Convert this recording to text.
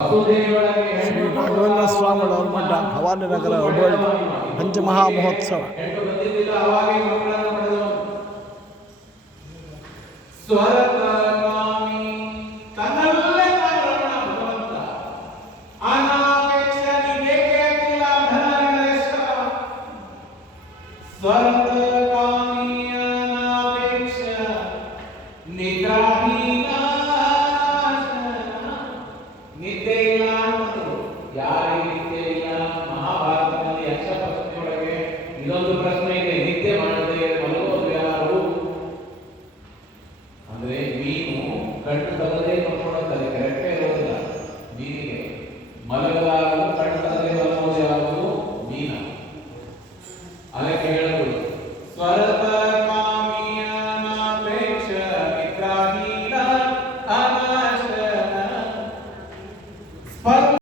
ಶ್ರೀ ರಾಘವೇಂದ್ರ ಸ್ವಾಮಿಗಳವ್ರ ಮಠ ಭವಾನಿನಗರ ಹುಬ್ಬಳ್ಳಿ ಪಂಚಮಹಾ ಮಹೋತ್ಸವ. ನಿದ್ದೆ ಇಲ್ಲ ಅನ್ನೋದು ಯಾರಿಗೆ ನಿದ್ದೆ ಇಲ್ಲ? ಮಹಾಭಾರತದಲ್ಲಿ ಯಕ್ಷ ಪ್ರಶ್ನೆಯೊಳಗೆ ಇದೊಂದು ಪ್ರಶ್ನೆ ಇದೆ, ನಿದ್ದೆ ಮಾಡದೆ ಮಲಗೋದು ಯಾರು ಅಂದ್ರೆ ಮೀನು ಕಣ್ಣು ತಗದೇ ಮಲ್ಕೊಳ್ಳುತ್ತದೆ, ಕರೆಕ್ಟೇ ಇರೋದಿಲ್ಲ ಮೀನಿಗೆ. ಮಲಗಲಾರದು ಕಣ್ಣು ತಗದೇ ಮಲಗೋದು ಯಾವುದು? ಮೀನ. ಅದಕ್ಕೆ ಹೇಳಬಹುದು ಸ್ವರತ ಕಾಮಿಯನಾಪೇಕ್ಷ ನಿದ್ರಾಹೀನ ಅನಾಶನ.